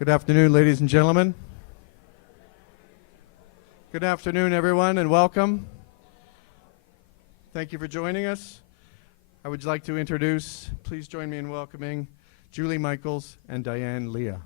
Good afternoon, ladies and gentlemen. Good afternoon, everyone, and welcome. Thank you for joining us. I would like to introduce, please join me in welcoming Julie Michaels and Diane Leah.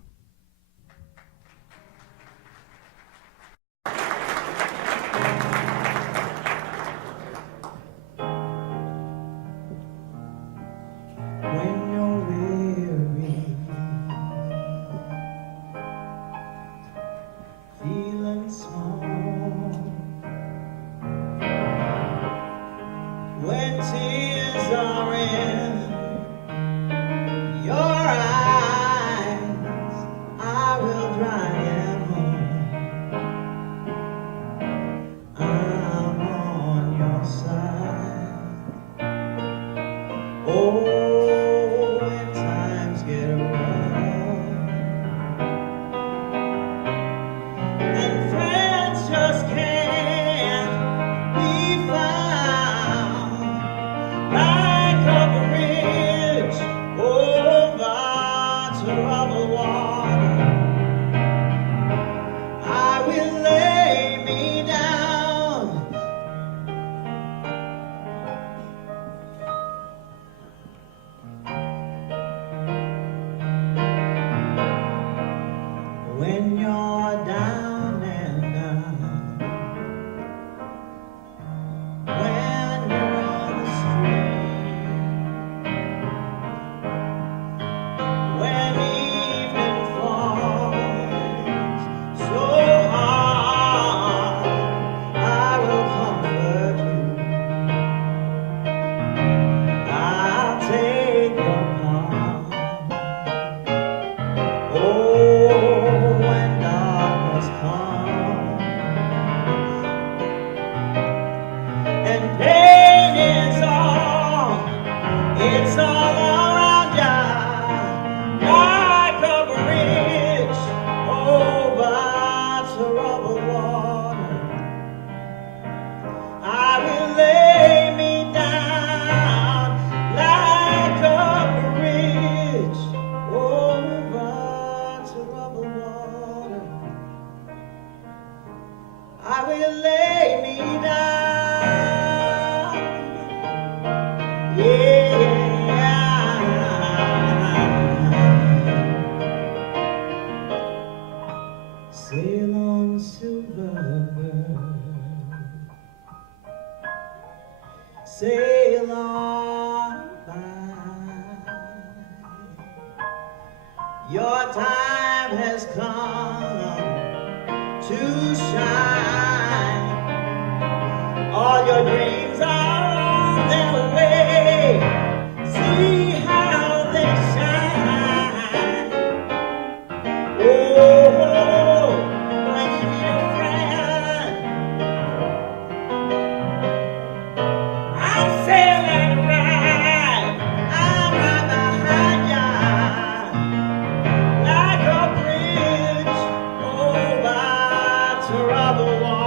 Trouble.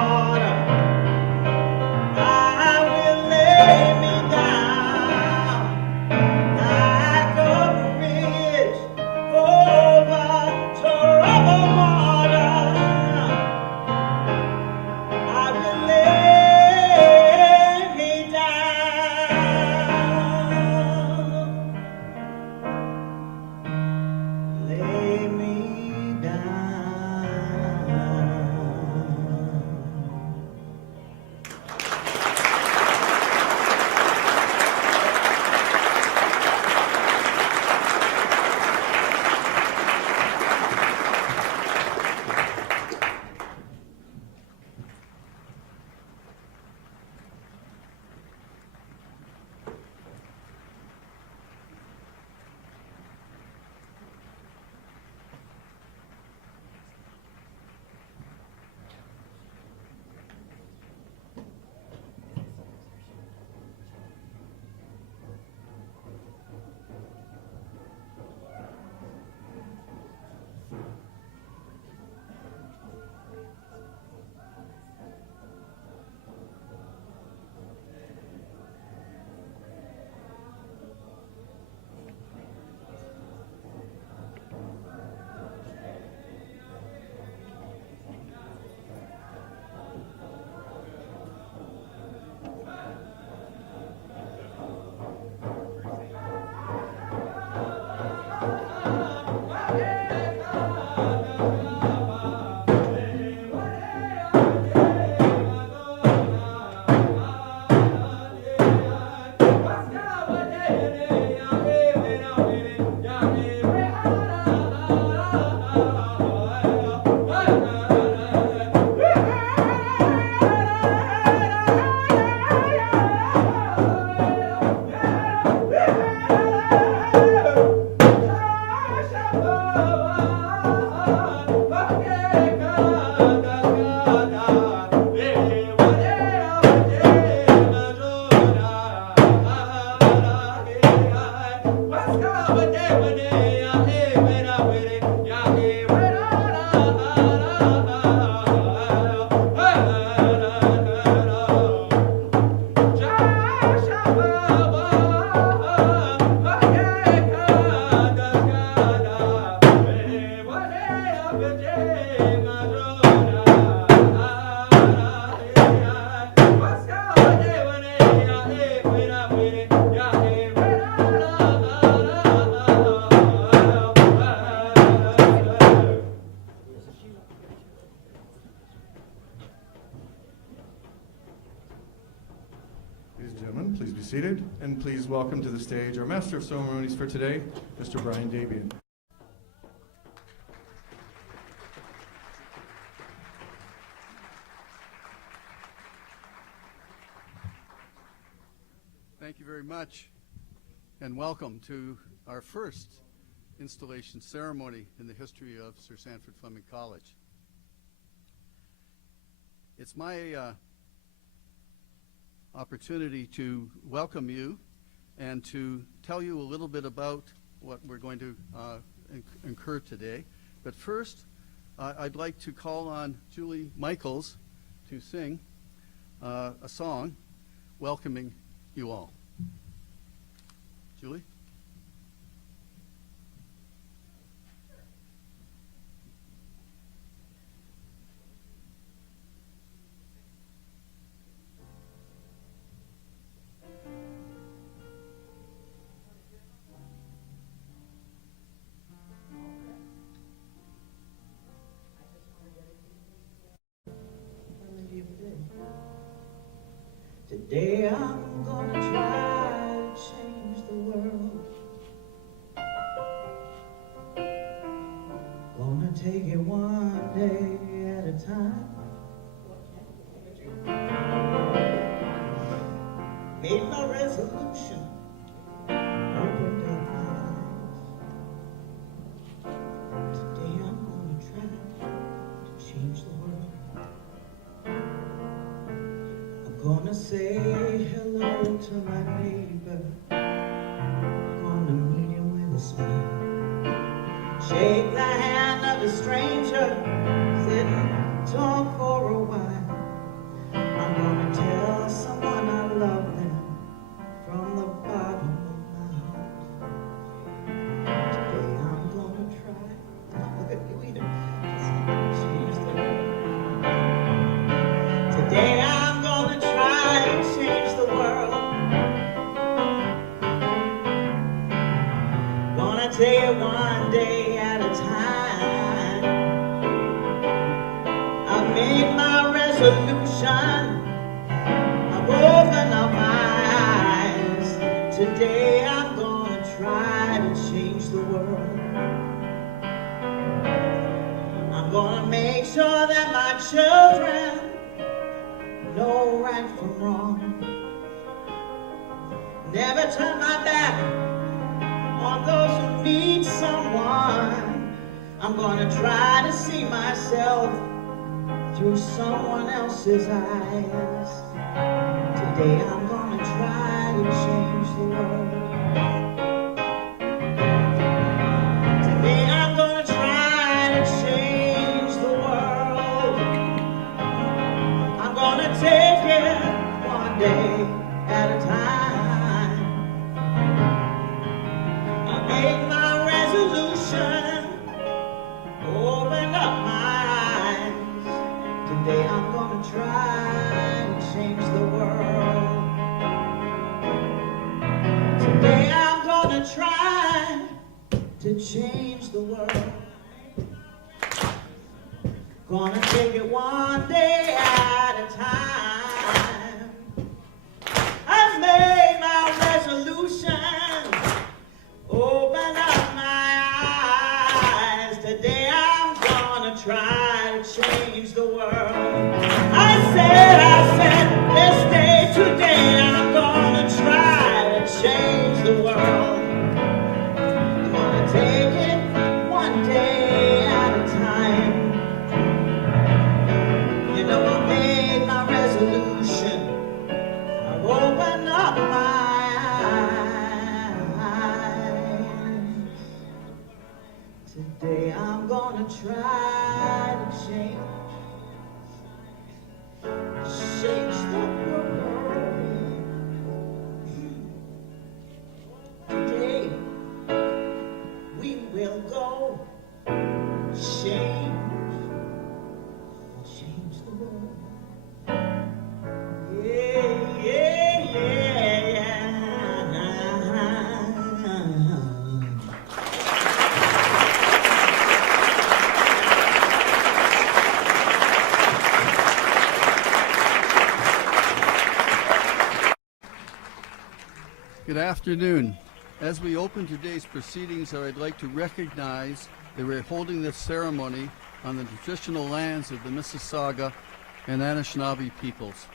Ladies and gentlemen, please be seated, and please welcome to the stage our Master of Ceremonies for today, Mr. Brian Davian. Thank you very much, and welcome to our first installation ceremony in the history of Sir Sandford Fleming College. It's my opportunity to welcome you and to tell you a little bit about what we're going to incur today. But first, I'd like to call on Julie Michaels to sing a song welcoming you all. Julie? Today I'm gonna try to change the world. Gonna take it one day at a time. Made my resolution, opened up my eyes. Today I'm gonna try to change the world. Gonna say hello to my neighbor. Gonna meet him with a smile. Shake the hand of a stranger. Sit and talk for a while. I'm gonna tell someone I love them from the bottom of my heart. Today I'm gonna try. Look at you either. Change the world. Today I'm gonna try to change the world. Gonna take it one day at a time. I've made my resolution. I've opened up my eyes. Today I'm gonna try to change the world. I'm gonna make sure that my children know right from wrong. Never turn my back on those who need someone. I'm gonna try to see myself through someone else's eyes. Today I'm gonna try to change the world. Today I'm gonna try to change the world. I'm gonna take it one day at a time. I make my resolution, open up my eyes. Today I'm gonna try to change the world. Today I'm gonna try to change the world. Gonna take it one day at a time. I've made my resolution, open up my eyes. Today I'm gonna try to change the world. I said, this day, today I'm gonna try to change the world. I'm gonna take it one day at a time. You know I made my resolution. Today I'm gonna try to change the world. Today we will go change the world. Yeah, yeah, yeah. Good afternoon. As we open today's proceedings, I would like to recognize that we're holding this ceremony on the traditional lands of the Mississauga and Anishinaabe peoples.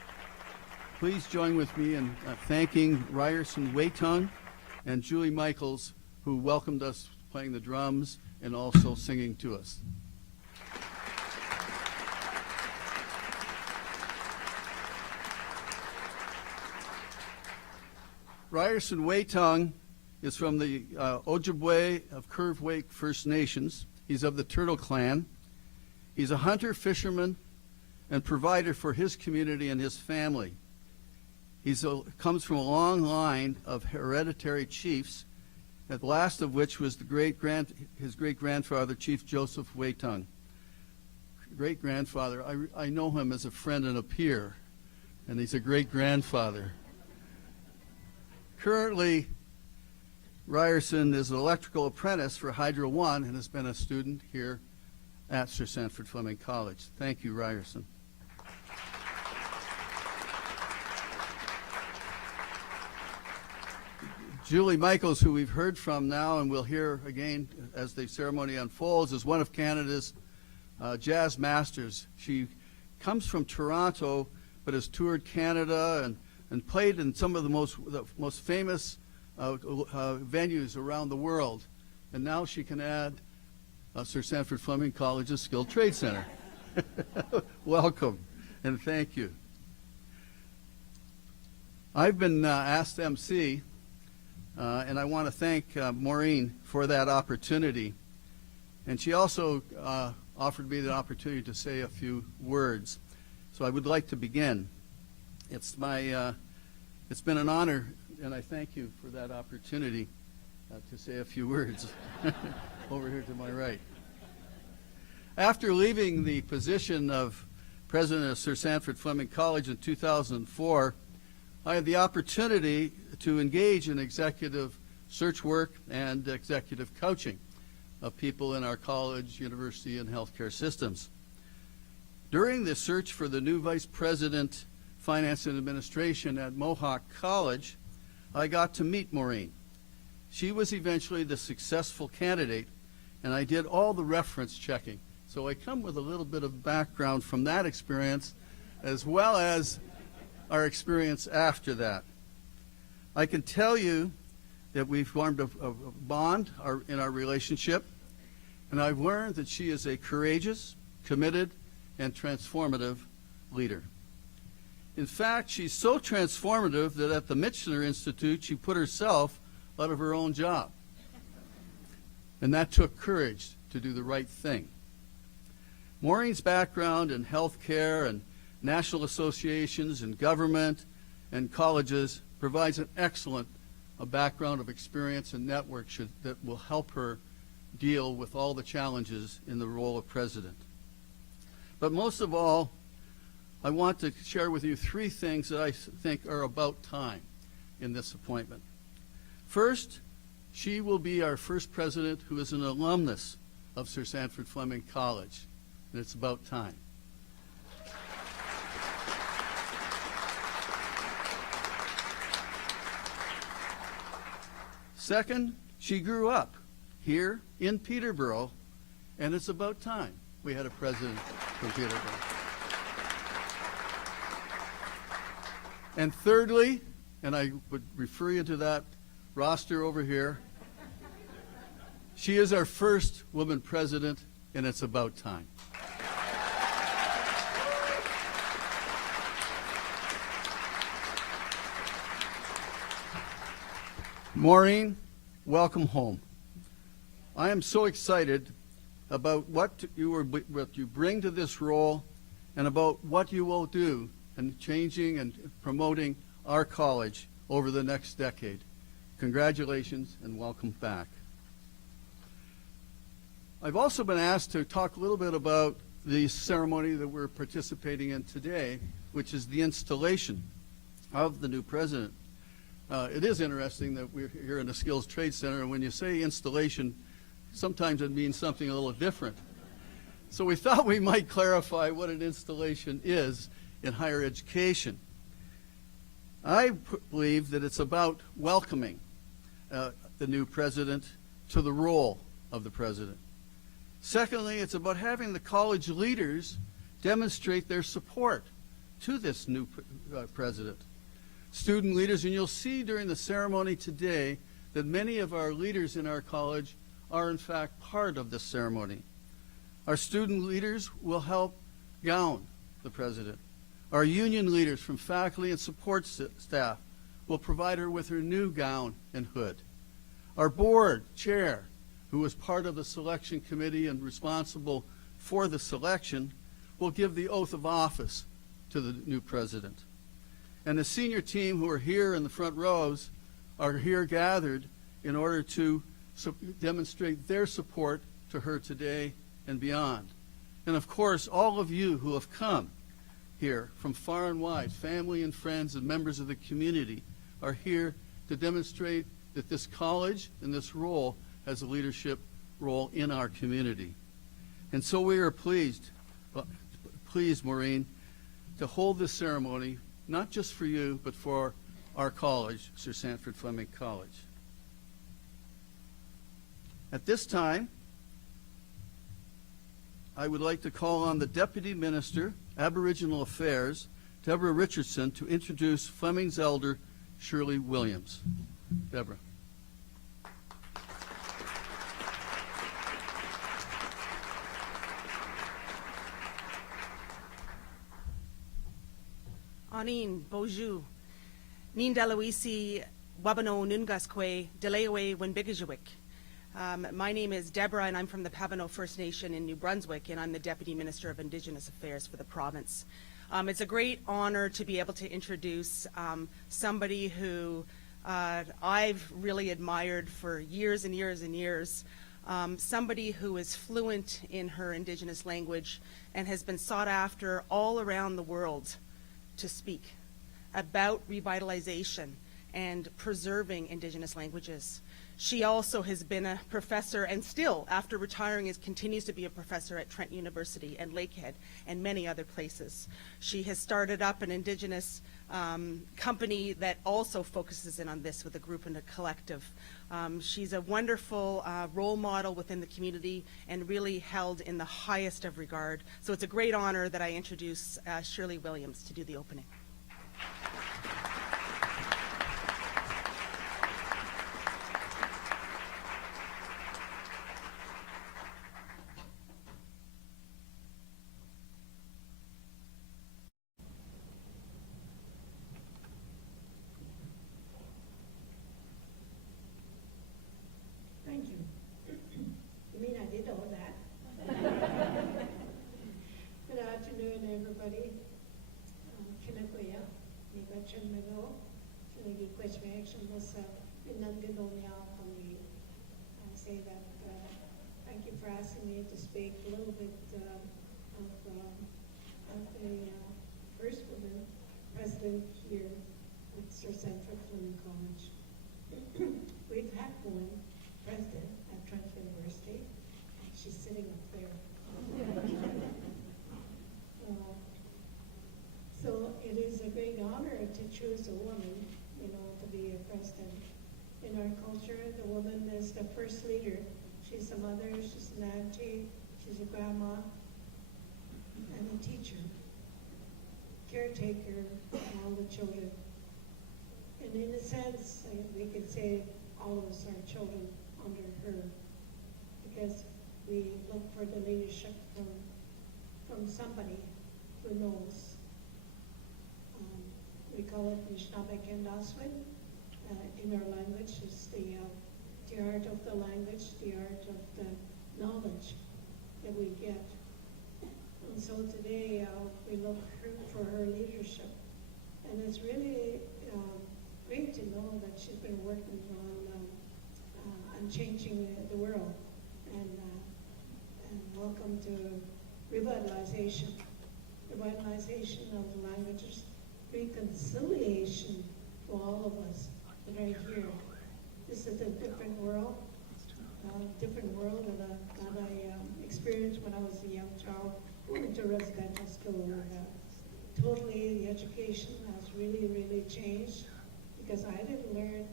Please join with me in thanking Ryerson Waitung and Julie Michaels, who welcomed us playing the drums and also singing to us. Ryerson Waitung is from the Ojibwe of Curve Wake First Nations. He's of the Turtle Clan. He's a hunter, fisherman, and provider for his community and his family. He comes from a long line of hereditary chiefs, the last of which was his great-grandfather, Chief Joseph Waitung. Great-grandfather, I know him as a friend and a peer, and he's a great-grandfather. Currently, Ryerson is an electrical apprentice for Hydro One and has been a student here at Sir Sanford Fleming College. Thank you, Ryerson. Julie Michaels, who we've heard from now and we'll hear again as the ceremony unfolds, is one of Canada's jazz masters. She comes from Toronto but has toured Canada and played in some of the most famous venues around the world. And now she can add Sir Sanford Fleming College's Skilled Trade Center. Welcome and thank you. I've been asked to MC, and I want to thank Maureen for that opportunity. And she also offered me the opportunity to say a few words. So I would like to begin. It's been an honor, and I thank you for that opportunity to say a few words over here to my right. After leaving the position of president of Sir Sanford Fleming College in 2004, I had the opportunity to engage in executive search work and executive coaching of people in our college, university, and healthcare systems. During the search for the new vice president, finance and administration at Mohawk College, I got to meet Maureen. She was eventually the successful candidate, and I did all the reference checking. So I come with a little bit of background from that experience, as well as our experience after that. I can tell you that we've formed a bond in our relationship, and I've learned that she is a courageous, committed, and transformative leader. In fact, she's so transformative that at the Michener Institute, she put herself out of her own job. And that took courage to do the right thing. Maureen's background in healthcare and national associations and government and colleges provides an excellent background of experience and network that will help her deal with all the challenges in the role of president. But most of all, I want to share with you three things that I think are about time in this appointment. First, she will be our first president who is an alumnus of Sir Sanford Fleming College, and it's about time. Second, she grew up here in Peterborough, and it's about time we had a president from Peterborough. And thirdly, and I would refer you to that roster over here, she is our first woman president, and it's about time. Maureen, welcome home. I am so excited about what you bring to this role and about what you will do in changing and promoting our college over the next decade. Congratulations and welcome back. I've also been asked to talk a little bit about the ceremony that we're participating in today, which is the installation of the new president. It is interesting that we're here in the Skills Trade Center, and when you say installation, sometimes it means something a little different. So we thought we might clarify what an installation is in higher education. I believe that it's about welcoming the new president to the role of the president. Secondly, it's about having the college leaders demonstrate their support to this new president. Student leaders, and you'll see during the ceremony today that many of our leaders in our college are in fact part of this ceremony. Our student leaders will help gown the president. Our union leaders from faculty and support staff will provide her with her new gown and hood. Our board chair, who was part of the selection committee and responsible for the selection, will give the oath of office to the new president. And the senior team who are here in the front rows are here gathered in order to demonstrate their support to her today and beyond. And of course, all of you who have come here from far and wide, family and friends and members of the community, are here to demonstrate that this college and this role has a leadership role in our community. And so we are pleased, Maureen, to hold this ceremony, not just for you, but for our college, Sir Sandford Fleming College. At this time, I would like to call on the Deputy Minister, Aboriginal Affairs, Deborah Richardson, to introduce Fleming's elder, Shirley Williams. Deborah. Anin, Boju, Nin Dalawisi, Wabano Nungaskwe, Delewe Wenbigajawik. My name is Deborah, and I'm from the Pavano First Nation in New Brunswick, and I'm the Deputy Minister of Indigenous Affairs for the province. It's a great honor to be able to introduce somebody who I've really admired for years and years and years, somebody who is fluent in her Indigenous language and has been sought after all around the world to speak about revitalization and preserving Indigenous languages. She also has been a professor, and still, after retiring, continues to be a professor at Trent University and Lakehead and many other places. She has started up an Indigenous company that also focuses in on this with a group and a collective. She's a wonderful role model within the community and really held in the highest of regard. So it's a great honor that I introduce Shirley Williams to do the opening. Thank you. You mean I did all that? Good afternoon, everybody. Kinakoya, Nigachan Mago, Kinagi Quechmaction was Pinangadonia from me. I say that thank you for asking me to speak a little bit of the first woman president here at Sir Sandford Fleming College. We've had one president at Trent University. She's sitting up there. So it is a great honor to choose a woman, to be a president. In our culture, the woman is the first leader. She's a mother, she's an auntie, she's a grandma, and a teacher, caretaker of all the children. And in a sense, we could say all of us are children under her, because we look for the leadership from somebody who knows. We call it Nishnabek and Aswin. In our language, it's the art of the language, the art of the knowledge that we get. And so today we look for her leadership. And it's really great to know that she's been working on changing the world. And welcome to revitalization. Revitalization of languages, reconciliation for all of us that are here. This is a different world that I experienced when I was a young child, going to residential school. Totally, the education has really, really changed because I didn't learn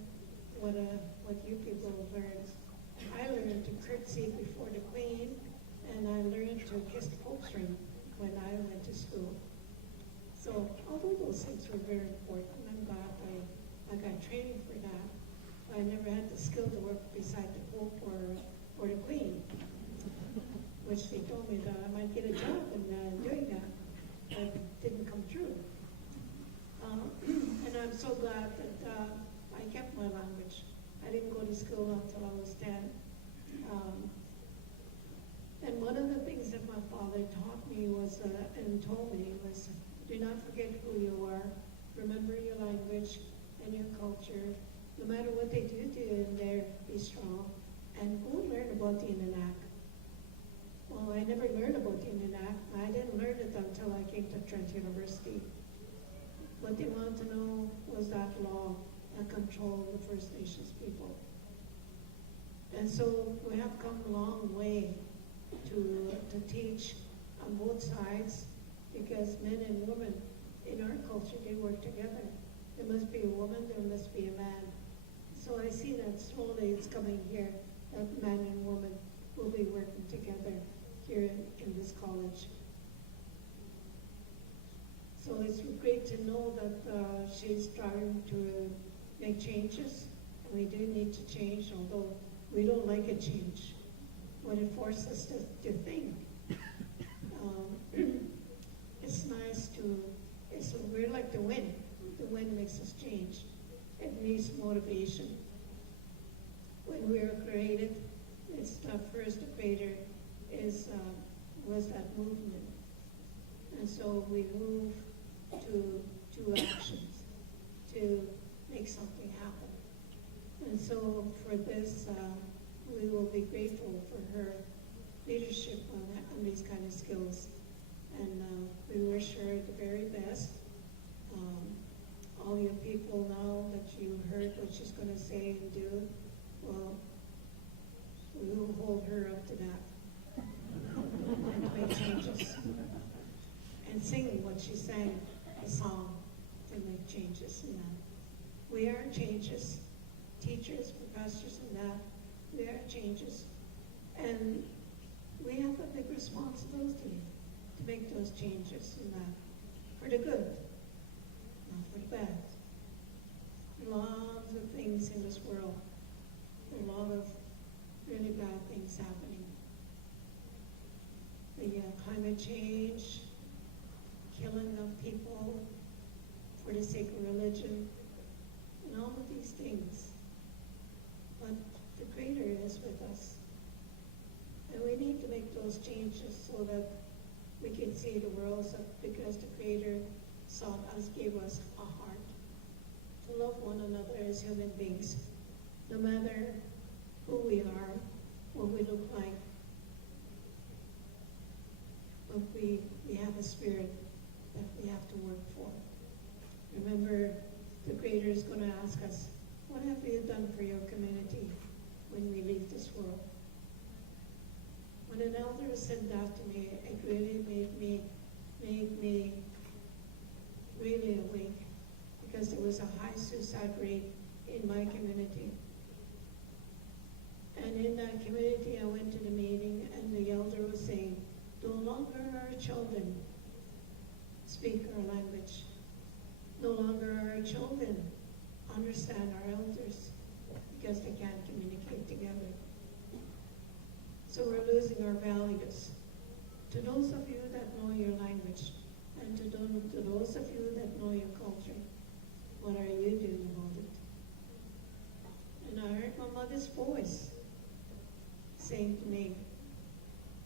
what you people learned. I learned to curtsy before the Queen, and I learned to kiss the Pope's ring when I went to school. So although those things were very important, I'm glad I got training for that. I never had the skill to work beside the Pope or the Queen, which they told me that I might get a job in doing that, but it didn't come true. And I'm so glad that I kept my language. I didn't go to school until I was 10. And one of the things that my father taught me was, and told me was, do not forget who you are. Remember your language and your culture. No matter what they do to you in there, be strong. And go learn about the Indigenous. Well, I never learned about the Indigenous. I didn't learn it until I came to Trent University. What they wanted to know was that law that controlled the First Nations people. And so we have come a long way to teach on both sides, because men and women in our culture, they work together. There must be a woman, there must be a man. So I see that slowly it's coming here, that man and woman will be working together here in this college. So it's great to know that she's trying to make changes, and we do need to change, although we don't like a change. When it forces us to think. It's nice we're like the wind. The wind makes us change. It needs motivation. When we were created, it's first the creator was that movement. And so we move to actions to make something happen. And so for this, we will be grateful for her leadership on these kind of skills. And we wish her the very best. All your people now that you heard what she's going to say and do, well, we will hold her up to that and to make changes. And sing what she sang, a song, to make changes in that. We are changes, teachers, professors, and that. We are changes. And we have a big responsibility to make those changes in that, for the good, not for the bad. Lots of things in this world, a lot of really bad things happening. The climate change, killing of people for the sake of religion, and all of these things. But the Creator is with us. And we need to make those changes so that we can see the world, because the Creator saw us, gave us a heart to love one another as human beings, no matter who we are, what we look like. But we have a spirit that we have to work for. Remember, the Creator is going to ask us, what have you done for your community when we leave this world? When an elder said that to me, it really made me really awake, because there was a high suicide rate in my community. And in that community, I went to the meeting, and the elder was saying, no longer our children speak our language. No longer our children understand our elders, because they can't communicate together. So we're losing our values. To those of you that know your language, and to those of you that know your culture, what are you doing about it? And I heard my mother's voice saying to me,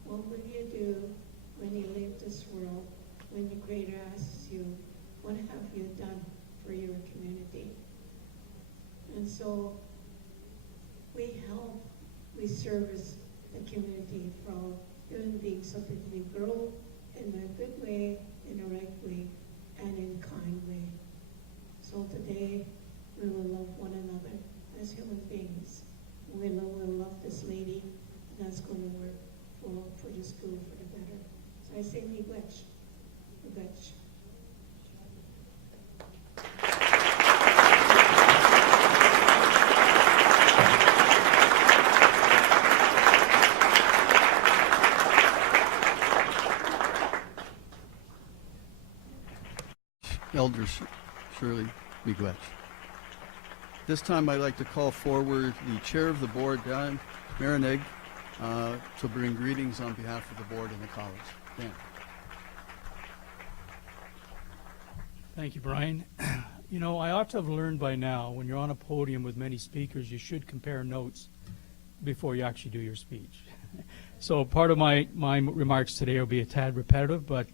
what will you do when you leave this world, when your Creator asks you, what have you done for your community? And so we help, we service the community for all human beings so that they grow in a good way, in a right way, and in a kind way. So today, we will love one another as human beings. We will love this lady that's going to work for the school for the better. So I say, miigwech. Miigwech. Elder Shirley Miigwech. This time I'd like to call forward the chair of the board, Dan Marineg, to bring greetings on behalf of the board and the college. Dan. Thank you, Brian. You know, I ought to have learned by now, when you're on a podium with many speakers, you should compare notes before you actually do your speech. So part of my remarks today will be a tad repetitive, but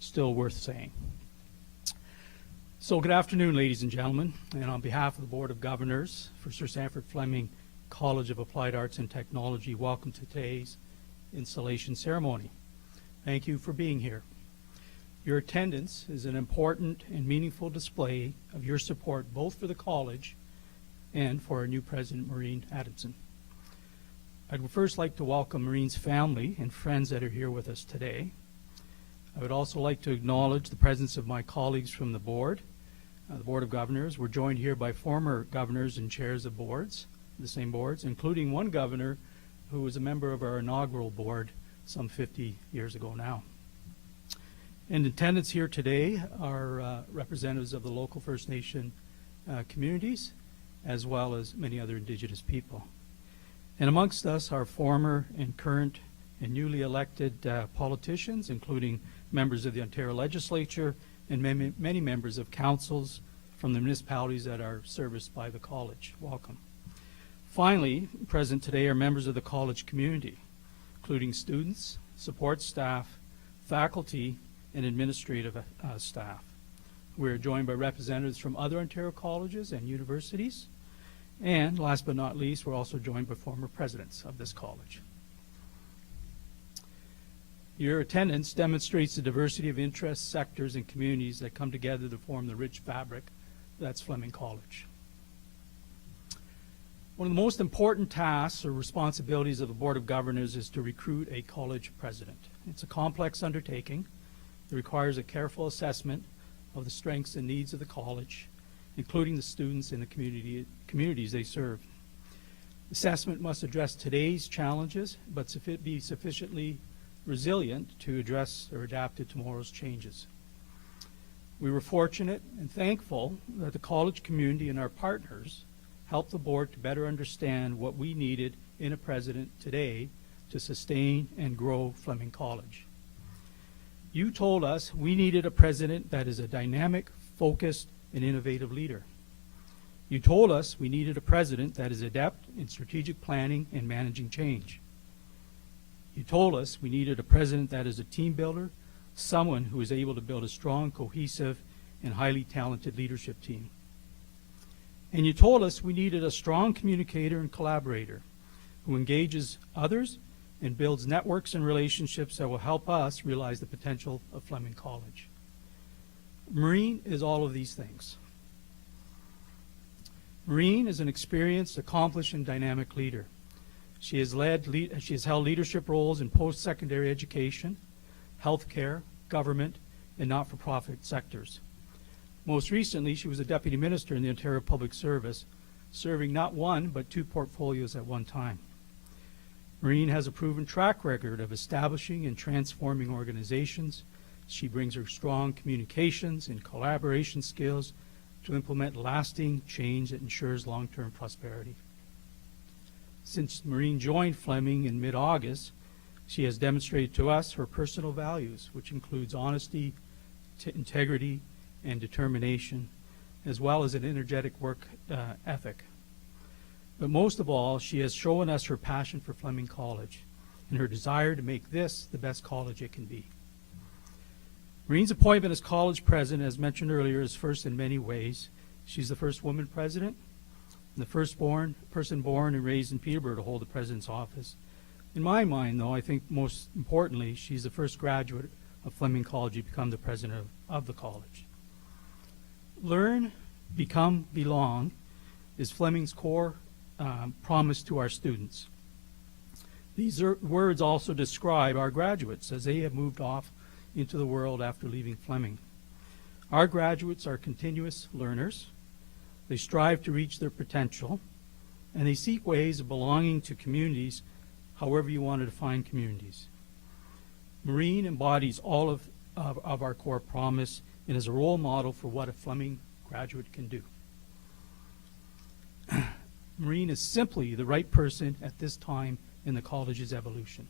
still worth saying. So good afternoon, ladies and gentlemen, and on behalf of the Board of Governors for Sir Sanford Fleming College of Applied Arts and Technology, welcome to today's installation ceremony. Thank you for being here. Your attendance is an important and meaningful display of your support both for the college and for our new president, Maureen Adamson. I'd first like to welcome Maureen's family and friends that are here with us today. I would also like to acknowledge the presence of my colleagues from the Board of Governors. We're joined here by former governors and chairs of boards, the same boards, including one governor who was a member of our inaugural board some 50 years ago now. In attendance here today are representatives of the local First Nation communities, as well as many other Indigenous people. And amongst us are former and current and newly elected politicians, including members of the Ontario Legislature and many members of councils from the municipalities that are serviced by the college. Welcome. Finally, present today are members of the college community, including students, support staff, faculty, and administrative staff. We're joined by representatives from other Ontario colleges and universities. And last but not least, we're also joined by former presidents of this college. Your attendance demonstrates the diversity of interests, sectors, and communities that come together to form the rich fabric that's Fleming College. One of the most important tasks or responsibilities of the Board of Governors is to recruit a college president. It's a complex undertaking. It requires a careful assessment of the strengths and needs of the college, including the students and the communities they serve. Assessment must address today's challenges, but be sufficiently resilient to address or adapt to tomorrow's changes. We were fortunate and thankful that the college community and our partners helped the board to better understand what we needed in a president today to sustain and grow Fleming College. You told us we needed a president that is a dynamic, focused, and innovative leader. You told us we needed a president that is adept in strategic planning and managing change. You told us we needed a president that is a team builder, someone who is able to build a strong, cohesive, and highly talented leadership team. And you told us we needed a strong communicator and collaborator who engages others and builds networks and relationships that will help us realize the potential of Fleming College. Maureen is all of these things. Maureen is an experienced, accomplished, and dynamic leader. She has held leadership roles in post-secondary education, healthcare, government, and not-for-profit sectors. Most recently, she was a deputy minister in the Ontario Public Service, serving not one, but two portfolios at one time. Maureen has a proven track record of establishing and transforming organizations. She brings her strong communications and collaboration skills to implement lasting change that ensures long-term prosperity. Since Maureen joined Fleming in mid-August, she has demonstrated to us her personal values, which includes honesty, integrity, and determination, as well as an energetic work ethic. But most of all, she has shown us her passion for Fleming College and her desire to make this the best college it can be. Maureen's appointment as college president, as mentioned earlier, is first in many ways. She's the first woman president, and the first person born and raised in Peterborough to hold the president's office. In my mind, though, I think most importantly, she's the first graduate of Fleming College to become the president of the college. Learn, become, belong is Fleming's core promise to our students. These words also describe our graduates as they have moved off into the world after leaving Fleming. Our graduates are continuous learners. They strive to reach their potential, and they seek ways of belonging to communities, however you want to define communities. Maureen embodies all of our core promise and is a role model for what a Fleming graduate can do. Maureen is simply the right person at this time in the college's evolution.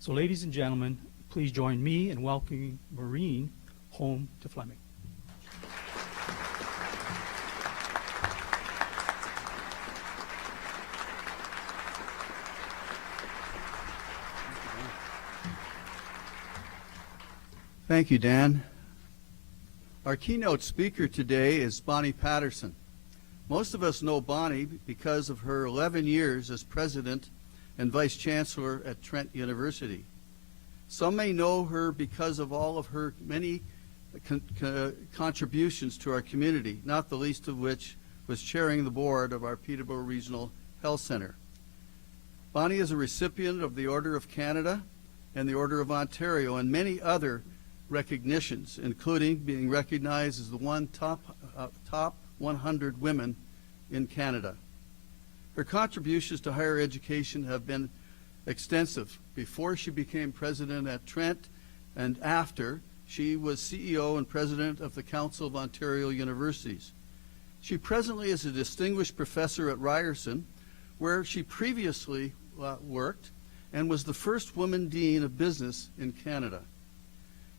So, ladies and gentlemen, please join me in welcoming Maureen home to Fleming. Thank you, Dan. Our keynote speaker today is Bonnie Patterson. Most of us know Bonnie because of her 11 years as president and vice chancellor at Trent University. Some may know her because of all of her many contributions to our community, not the least of which was chairing the board of our Peterborough Regional Health Center. Bonnie is a recipient of the Order of Canada and the Order of Ontario and many other recognitions, including being recognized as the top 100 women in Canada. Her contributions to higher education have been extensive. Before she became president at Trent and after, she was CEO and president of the Council of Ontario Universities. She presently is a distinguished professor at Ryerson, where she previously worked and was the first woman dean of business in Canada.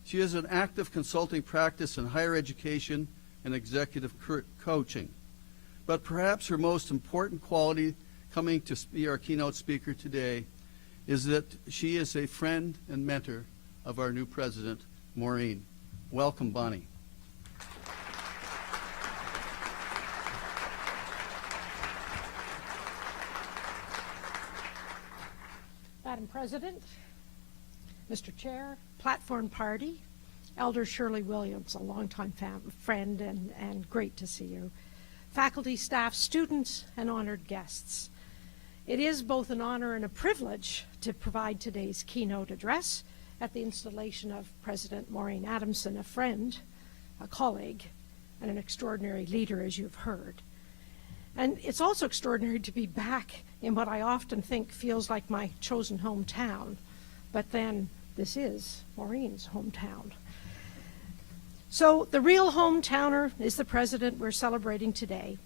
She has an active consulting practice in higher education and executive coaching. But perhaps her most important quality, coming to be our keynote speaker today, is that she is a friend and mentor of our new president, Maureen. Welcome, Bonnie. Madam President, Mr. Chair, Platform Party, Elder Shirley Williams, a longtime friend and great to see you, faculty, staff, students, and honored guests. It is both an honor and a privilege to provide today's keynote address at the installation of President Maureen Adamson, a friend, a colleague, and an extraordinary leader, as you've heard. And it's also extraordinary to be back in what I often think feels like my chosen hometown, but then this is Maureen's hometown. So the real hometowner is the president we're celebrating today,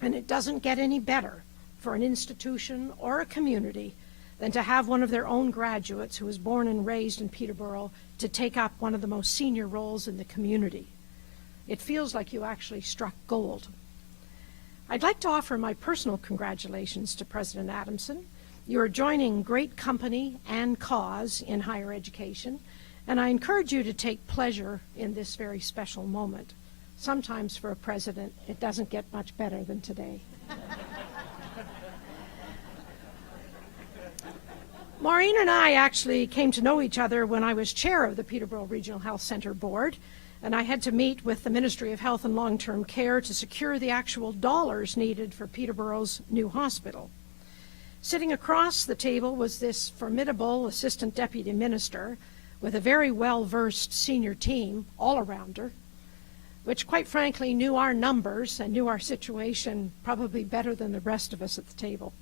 and it doesn't get any better for an institution or a community than to have one of their own graduates who was born and raised in Peterborough to take up one of the most senior roles in the community. It feels like you actually struck gold. I'd like to offer my personal congratulations to President Adamson. You are joining great company and cause in higher education, and I encourage you to take pleasure in this very special moment. Sometimes for a president, it doesn't get much better than today. Maureen and I actually came to know each other when I was chair of the Peterborough Regional Health Center Board, and I had to meet with the Ministry of Health and Long-Term Care to secure the actual dollars needed for Peterborough's new hospital. Sitting across the table was this formidable assistant deputy minister with a very well-versed senior team all around her, which quite frankly knew our numbers and knew our situation probably better than the rest of us at the table.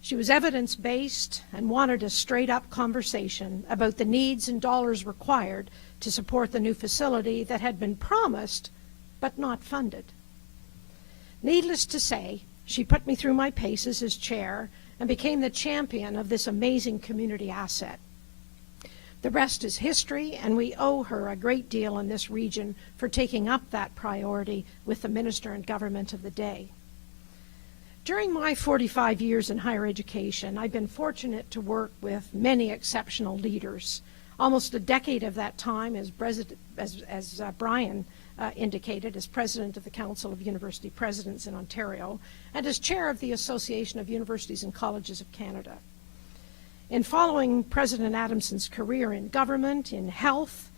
She was evidence-based and wanted a straight-up conversation about the needs and dollars required to support the new facility that had been promised but not funded. Needless to say, she put me through my paces as chair and became the champion of this amazing community asset. The rest is history, and we owe her a great deal in this region for taking up that priority with the minister and government of the day. During my 45 years in higher education, I've been fortunate to work with many exceptional leaders. Almost a decade of that time as Brian indicated, as president of the Council of University Presidents in Ontario, and as chair of the Association of Universities and Colleges of Canada. In following President Adamson's career in government, in health,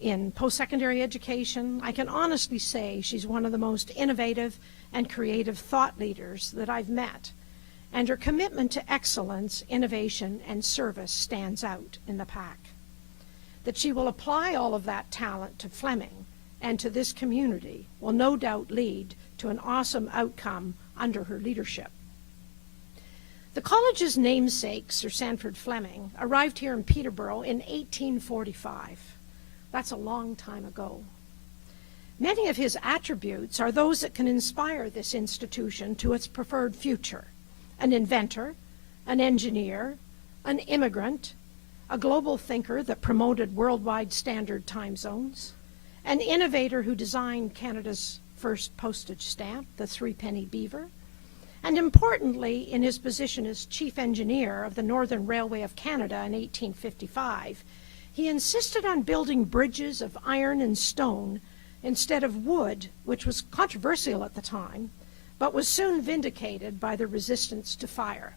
in post-secondary education, I can honestly say she's one of the most innovative and creative thought leaders that I've met, and her commitment to excellence, innovation, and service stands out in the pack. That she will apply all of that talent to Fleming and to this community will no doubt lead to an awesome outcome under her leadership. The college's namesake, Sir Sandford Fleming, arrived here in Peterborough in 1845. That's a long time ago. Many of his attributes are those that can inspire this institution to its preferred future: an inventor, an engineer, an immigrant, a global thinker that promoted worldwide standard time zones, an innovator who designed Canada's first postage stamp, the threepenny beaver, and importantly, in his position as chief engineer of the Northern Railway of Canada in 1855, he insisted on building bridges of iron and stone instead of wood, which was controversial at the time, but was soon vindicated by the resistance to fire.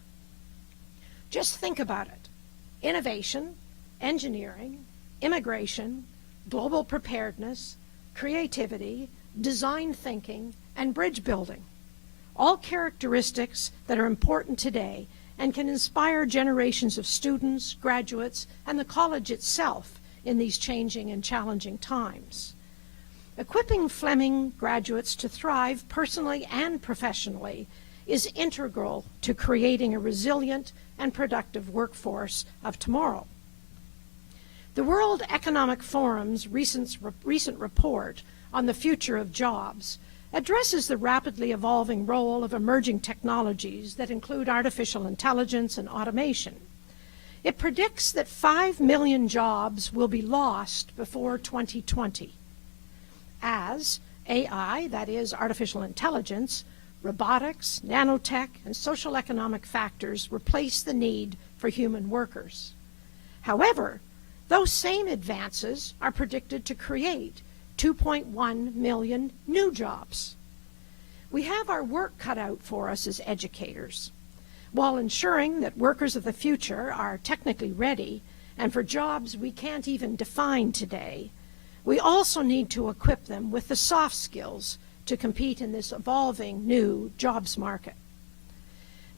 Just think about it. Innovation, engineering, immigration, global preparedness, creativity, design thinking, and bridge building. All characteristics that are important today and can inspire generations of students, graduates, and the college itself in these changing and challenging times. Equipping Fleming graduates to thrive personally and professionally is integral to creating a resilient and productive workforce of tomorrow. The World Economic Forum's recent report on the future of jobs addresses the rapidly evolving role of emerging technologies that include artificial intelligence and automation. It predicts that 5 million jobs will be lost before 2020 as AI, that is artificial intelligence, robotics, nanotech, and social economic factors replace the need for human workers. However, those same advances are predicted to create 2.1 million new jobs. We have our work cut out for us as educators. While ensuring that workers of the future are technically ready and for jobs we can't even define today, we also need to equip them with the soft skills to compete in this evolving new jobs market.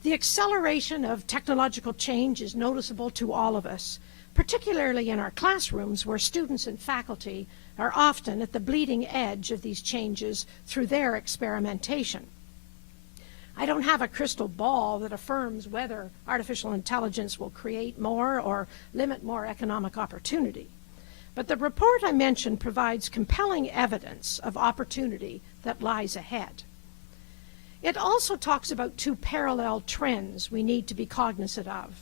The acceleration of technological change is noticeable to all of us, particularly in our classrooms where students and faculty are often at the bleeding edge of these changes through their experimentation. I don't have a crystal ball that affirms whether artificial intelligence will create more or limit more economic opportunity. But the report I mentioned provides compelling evidence of opportunity that lies ahead. It also talks about two parallel trends we need to be cognizant of: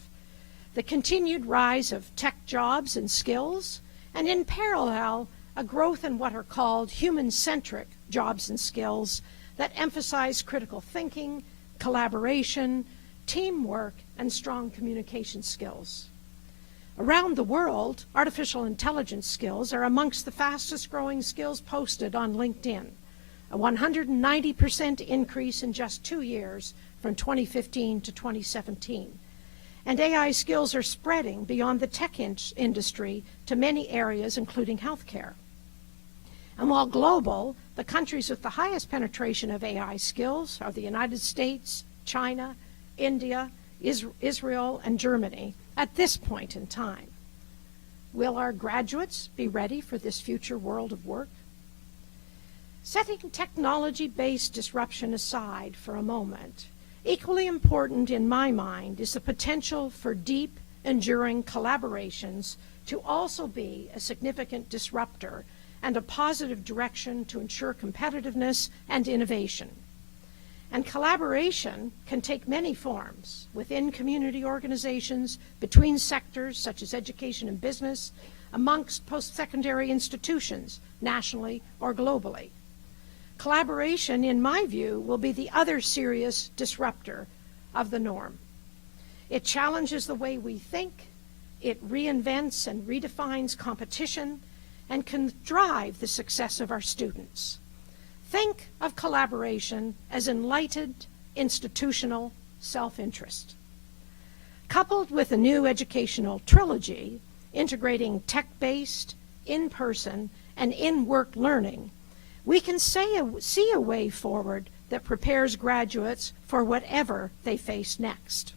the continued rise of tech jobs and skills, and in parallel, a growth in what are called human-centric jobs and skills that emphasize critical thinking, collaboration, teamwork, and strong communication skills. Around the world, artificial intelligence skills are amongst the fastest growing skills posted on LinkedIn, a 190% increase in just 2 years from 2015 to 2017. And AI skills are spreading beyond the tech industry to many areas, including healthcare. And while global, the countries with the highest penetration of AI skills are the United States, China, India, Israel, and Germany at this point in time. Will our graduates be ready for this future world of work? Setting technology-based disruption aside for a moment, equally important in my mind is the potential for deep, enduring collaborations to also be a significant disruptor and a positive direction to ensure competitiveness and innovation. And collaboration can take many forms within community organizations, between sectors such as education and business, amongst post-secondary institutions, nationally or globally. Collaboration, in my view, will be the other serious disruptor of the norm. It challenges the way we think, it reinvents and redefines competition, and can drive the success of our students. Think of collaboration as enlightened, institutional self-interest. Coupled with a new educational trilogy, integrating tech-based, in-person, and in-work learning, we can see a way forward that prepares graduates for whatever they face next.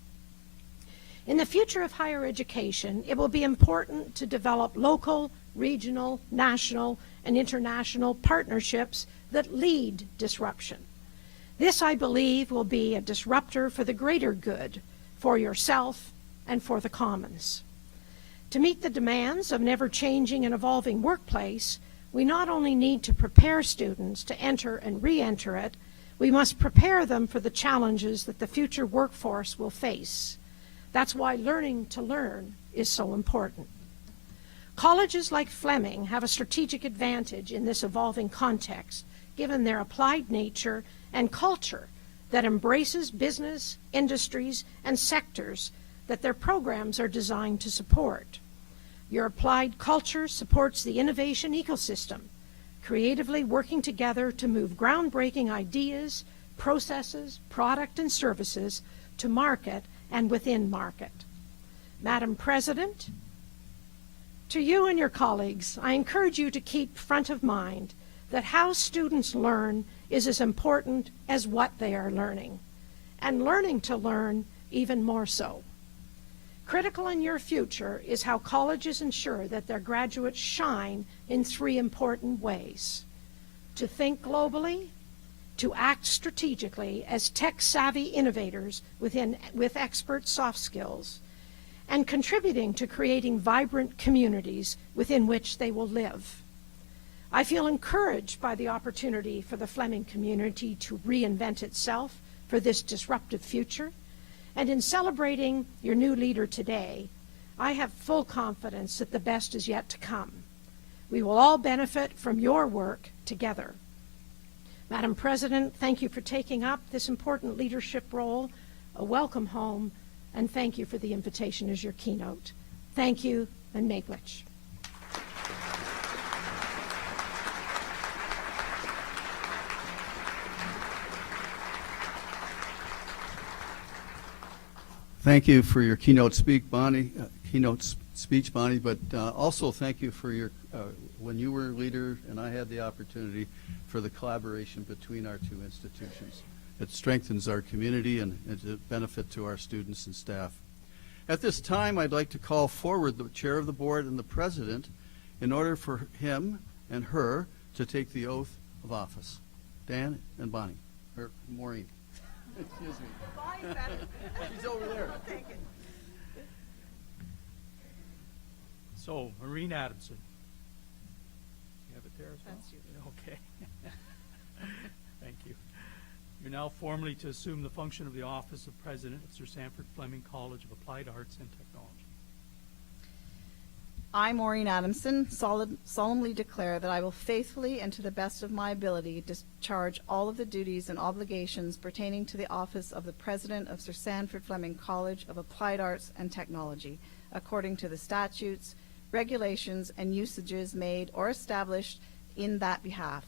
In the future of higher education, it will be important to develop local, regional, national, and international partnerships that lead disruption. This, I believe, will be a disruptor for the greater good, for yourself, and for the commons. To meet the demands of an ever-changing and evolving workplace, we not only need to prepare students to enter and re-enter it, we must prepare them for the challenges that the future workforce will face. That's why learning to learn is so important. Colleges like Fleming have a strategic advantage in this evolving context, given their applied nature and culture that embraces business, industries, and sectors that their programs are designed to support. Your applied culture supports the innovation ecosystem, creatively working together to move groundbreaking ideas, processes, product, and services to market and within market. Madam President, to you and your colleagues, I encourage you to keep front of mind that how students learn is as important as what they are learning, and learning to learn even more so. Critical in your future is how colleges ensure that their graduates shine in 3 important ways: to think globally, to act strategically as tech-savvy innovators with expert soft skills, and contributing to creating vibrant communities within which they will live. I feel encouraged by the opportunity for the Fleming community to reinvent itself for this disruptive future. And in celebrating your new leader today, I have full confidence that the best is yet to come. We will all benefit from your work together. Madam President, thank you for taking up this important leadership role. A welcome home, and thank you for the invitation as your keynote. Thank you, and Miigwech. Thank you for your keynote speech, Bonnie, but also thank you for your, when you were leader and I had the opportunity for the collaboration between our 2 institutions. It strengthens our community and is a benefit to our students and staff. At this time, I'd like to call forward the chair of the board and the president in order for him and her to take the oath of office. Dan and Bonnie, or Maureen. Excuse me. She's over there. So, Maureen Adamson. You have it there as well? That's you. Okay. Thank you. You're now formally to assume the function of the office of President of Sir Sanford Fleming College of Applied Arts and Technology. I, Maureen Adamson, solemnly declare that I will faithfully and to the best of my ability discharge all of the duties and obligations pertaining to the office of the President of Sir Sanford Fleming College of Applied Arts and Technology, according to the statutes, regulations, and usages made or established in that behalf,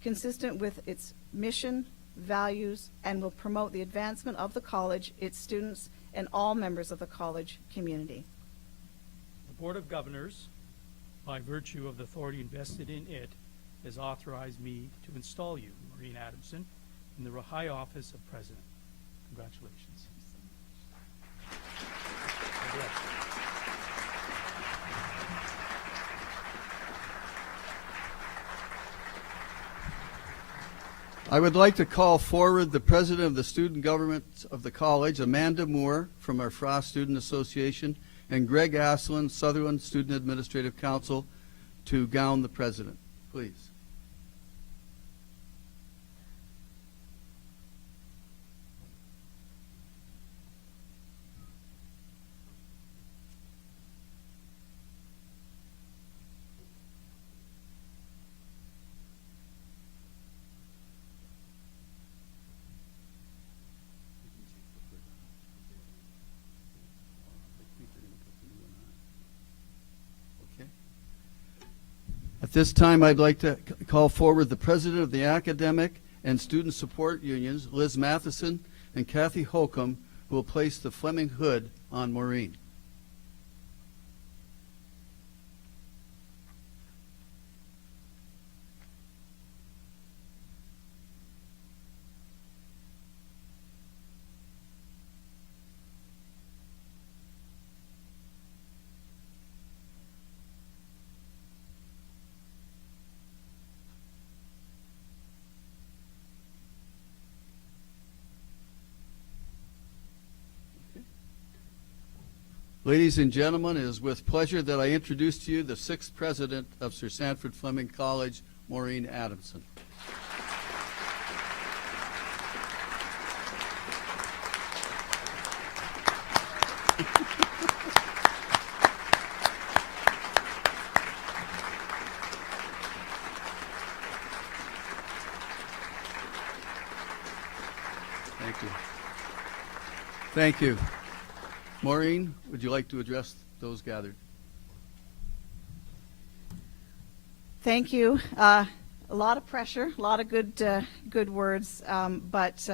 consistent with its mission, values, and will promote the advancement of the college, its students, and all members of the college community. The Board of Governors, by virtue of the authority invested in it, has authorized me to install you, Maureen Adamson, in the high office of President. Congratulations. I would like to call forward the president of the student government of the college, Amanda Moore, from our Frost Student Association, and Greg Aslan, Sutherland Student Administrative Council, to gown the president. Please. At this time, I'd like to call forward the president of the academic and student support unions, Liz Matheson and Kathy Holcomb, who will place the Fleming hood on Maureen. Ladies and gentlemen, it is with pleasure that I introduce to you the 6th president of Sir Sanford Fleming College, Maureen Adamson. Thank you. Thank you. Maureen, would you like to address those gathered? Thank you. A lot of pressure, a lot of good words, but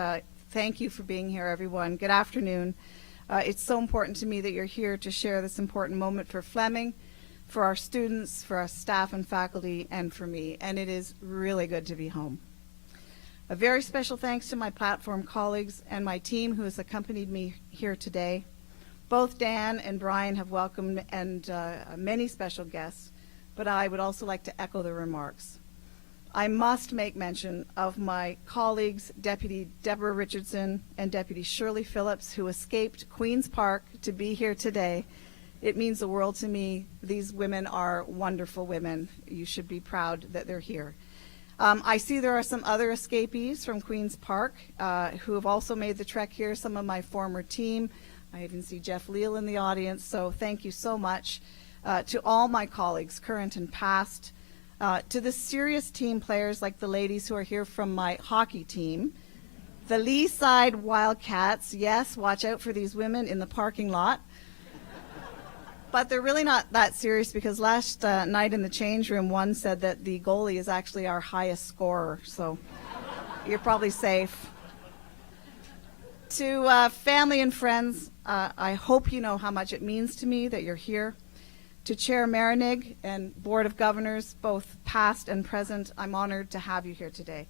thank you for being here, everyone. Good afternoon. It's so important to me that you're here to share this important moment for Fleming, for our students, for our staff and faculty, and for me, and it is really good to be home. A very special thanks to my platform colleagues and my team who has accompanied me here today. Both Dan and Brian have welcomed and many special guests, but I would also like to echo their remarks. I must make mention of my colleagues, Deputy Deborah Richardson and Deputy Shirley Phillips, who escaped Queen's Park to be here today. It means the world to me. These women are wonderful women. You should be proud that they're here. I see there are some other escapees from Queen's Park who have also made the trek here, some of my former team. I even see Jeff Leal in the audience, so thank you so much to all my colleagues, current and past, to the serious team players like the ladies who are here from my hockey team, the Lee Side Wildcats. Yes, watch out for these women in the parking lot. But they're really not that serious because last night in the change room, one said that the goalie is actually our highest scorer, so you're probably safe. To family and friends, I hope you know how much it means to me that you're here. To Chair Marinig and Board of Governors, both past and present, I'm honored to have you here today.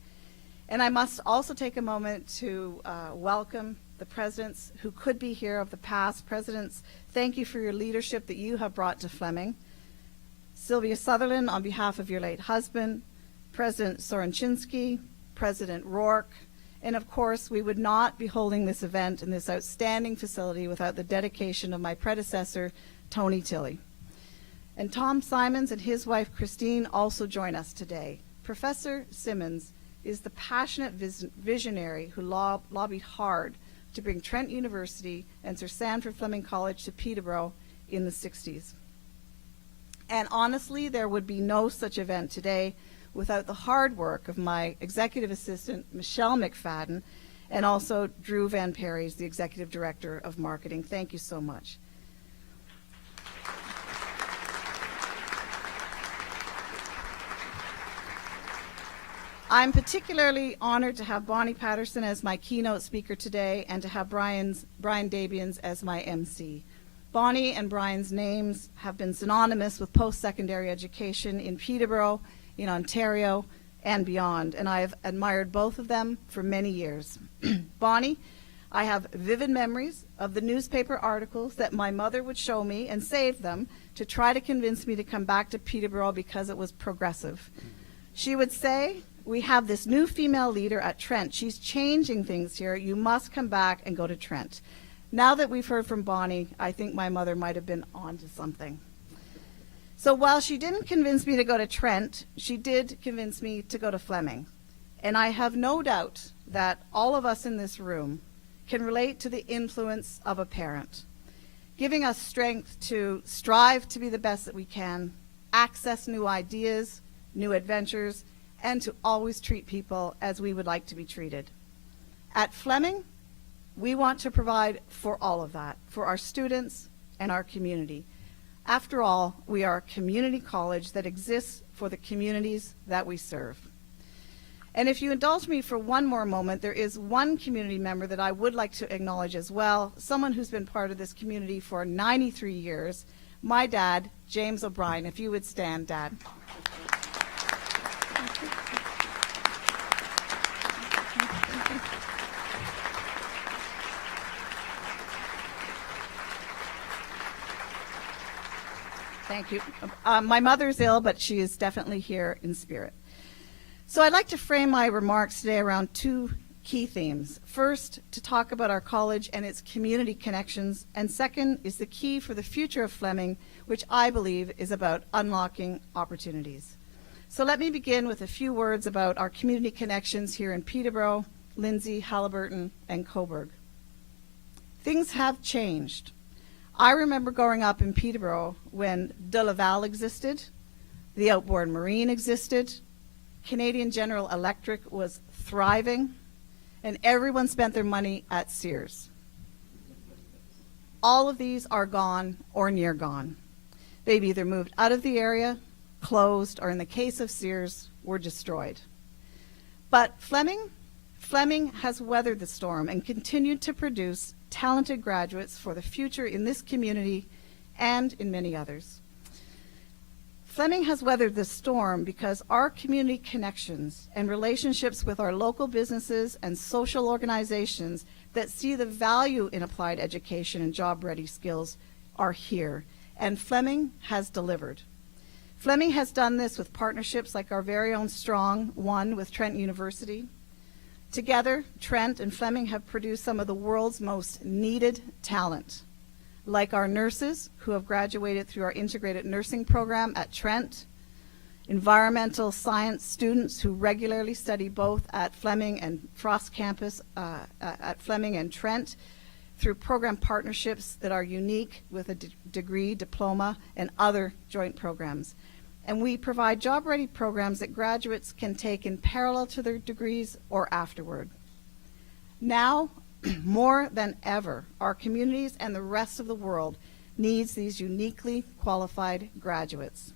And I must also take a moment to welcome the presidents who could be here of the past. Presidents, thank you for your leadership that you have brought to Fleming. Sylvia Sutherland, on behalf of your late husband, President Sorenchinsky, President Rourke, and of course, we would not be holding this event in this outstanding facility without the dedication of my predecessor, Tony Tilley. And Tom Simons and his wife, Christine, also join us today. Professor Simmons is the passionate visionary who lobbied hard to bring Trent University and Sir Sanford Fleming College to Peterborough in the 60s. And honestly, there would be no such event today without the hard work of my executive assistant, Michelle McFadden, and also Drew Van Perry's the executive director of marketing. Thank you so much. I'm particularly honored to have Bonnie Patterson as my keynote speaker today and to have Brian Dabians as my MC. Bonnie and Brian's names have been synonymous with post-secondary education in Peterborough, in Ontario, and beyond, and I have admired both of them for many years. Bonnie, I have vivid memories of the newspaper articles that my mother would show me and save them to try to convince me to come back to Peterborough because it was progressive. She would say, "We have this new female leader at Trent. She's changing things here. You must come back and go to Trent." Now that we've heard from Bonnie, I think my mother might have been onto something. So while she didn't convince me to go to Trent, she did convince me to go to Fleming. And I have no doubt that all of us in this room can relate to the influence of a parent, giving us strength to strive to be the best that we can, access new ideas, new adventures, and to always treat people as we would like to be treated. At Fleming, we want to provide for all of that, for our students and our community. After all, we are a community college that exists for the communities that we serve. And if you indulge me for one more moment, there is one community member that I would like to acknowledge as well, someone who's been part of this community for 93 years, my dad, James O'Brien. If you would stand, Dad. Thank you. My mother's ill, but she is definitely here in spirit. So I'd like to frame my remarks today around two key themes. First, to talk about our college and its community connections, and second is the key for the future of Fleming, which I believe is about unlocking opportunities. So let me begin with a few words about our community connections here in Peterborough, Lindsay, Halliburton, and Cobourg. Things have changed. I remember growing up in Peterborough when De Laval existed, the outboard Maureen existed, Canadian General Electric was thriving, and everyone spent their money at Sears. All of these are gone or near gone. They've either moved out of the area, closed, or in the case of Sears, were destroyed. But Fleming has weathered the storm and continued to produce talented graduates for the future in this community and in many others. Fleming has weathered the storm because our community connections and relationships with our local businesses and social organizations that see the value in applied education and job-ready skills are here, and Fleming has delivered. Fleming has done this with partnerships like our very own strong one with Trent University. Together, Trent and Fleming have produced some of the world's most needed talent, like our nurses who have graduated through our integrated nursing program at Trent, environmental science students who regularly study both at Fleming and Frost campus at Fleming and Trent through program partnerships that are unique with a degree, diploma, and other joint programs. And we provide job-ready programs that graduates can take in parallel to their degrees or afterward. Now, more than ever, our communities and the rest of the world needs these uniquely qualified graduates.